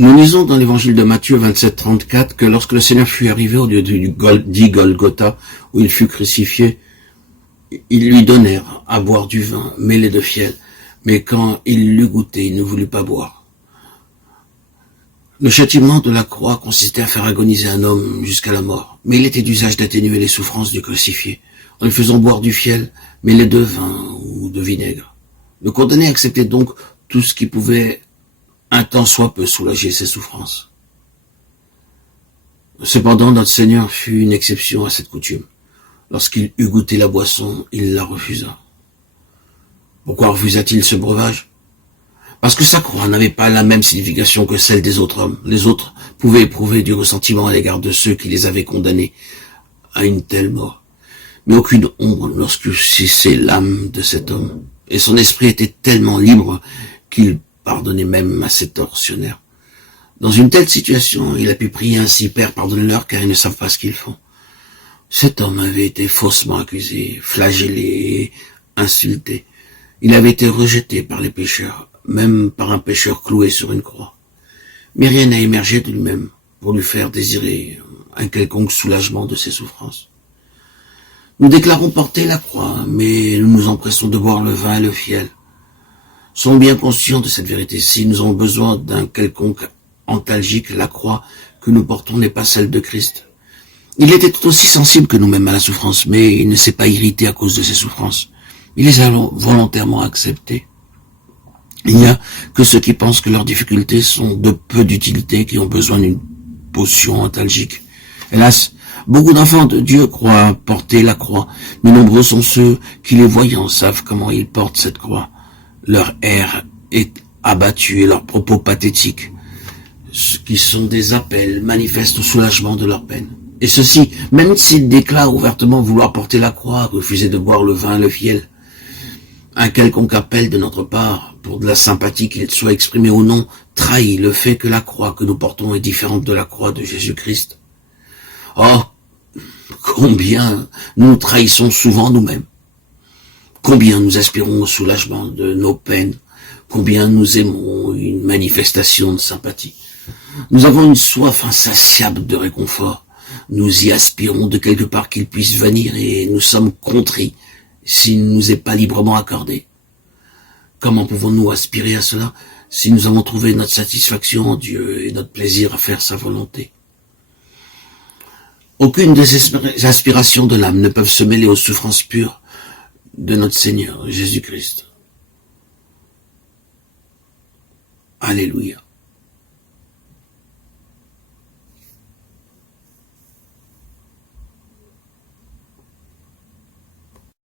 Nous lisons dans l'évangile de Matthieu 27-34 que lorsque le Seigneur fut arrivé au lieu dit Golgotha, où il fut crucifié, ils lui donnèrent à boire du vin mêlé de fiel, mais quand il l'eut goûté, il ne voulut pas boire. Le châtiment de la croix consistait à faire agoniser un homme jusqu'à la mort, mais il était d'usage d'atténuer les souffrances du crucifié, en lui faisant boire du fiel, mêlé de vin ou de vinaigre. Le condamné acceptait donc tout ce qui pouvait un tant soit peu soulager ses souffrances. Cependant, notre Seigneur fut une exception à cette coutume. Lorsqu'il eut goûté la boisson, il la refusa. Pourquoi refusa-t-il ce breuvage? Parce que sa croix n'avait pas la même signification que celle des autres hommes. Les autres pouvaient éprouver du ressentiment à l'égard de ceux qui les avaient condamnés à une telle mort. Mais aucune ombre lorsque cessait l'âme de cet homme. Et son esprit était tellement libre qu'il pardonnait même à cet tortionnaire. Dans une telle situation, il a pu prier ainsi: Père, pardonne-leur, car ils ne savent pas ce qu'ils font. Cet homme avait été faussement accusé, flagellé et insulté. Il avait été rejeté par les pécheurs, même par un pécheur cloué sur une croix. Mais rien n'a émergé de lui-même pour lui faire désirer un quelconque soulagement de ses souffrances. Nous déclarons porter la croix, mais nous nous empressons de boire le vin et le fiel. Soyons bien conscients de cette vérité. Si nous avons besoin d'un quelconque antalgique, la croix que nous portons n'est pas celle de Christ. Il était tout aussi sensible que nous-mêmes à la souffrance, mais il ne s'est pas irrité à cause de ses souffrances. Il les a volontairement acceptées. Il n'y a que ceux qui pensent que leurs difficultés sont de peu d'utilité qui ont besoin d'une potion antalgique. Hélas, beaucoup d'enfants de Dieu croient porter la croix, mais nombreux sont ceux qui, les voyant, savent comment ils portent cette croix. Leur air est abattu et leurs propos pathétiques, qui sont des appels, manifestent au soulagement de leur peine. Et ceci, même s'ils déclarent ouvertement vouloir porter la croix, refuser de boire le vin et le fiel. Un quelconque appel de notre part, pour de la sympathie qu'il soit exprimé ou non, trahit le fait que la croix que nous portons est différente de la croix de Jésus-Christ. Oh, combien nous trahissons souvent nous-mêmes. Combien nous aspirons au soulagement de nos peines. Combien nous aimons une manifestation de sympathie. Nous avons une soif insatiable de réconfort. Nous y aspirons de quelque part qu'il puisse venir et nous sommes contrits s'il ne nous est pas librement accordé. Comment pouvons-nous aspirer à cela si nous avons trouvé notre satisfaction en Dieu et notre plaisir à faire sa volonté? Aucune des aspirations de l'âme ne peuvent se mêler aux souffrances pures de notre Seigneur Jésus-Christ. Alléluia.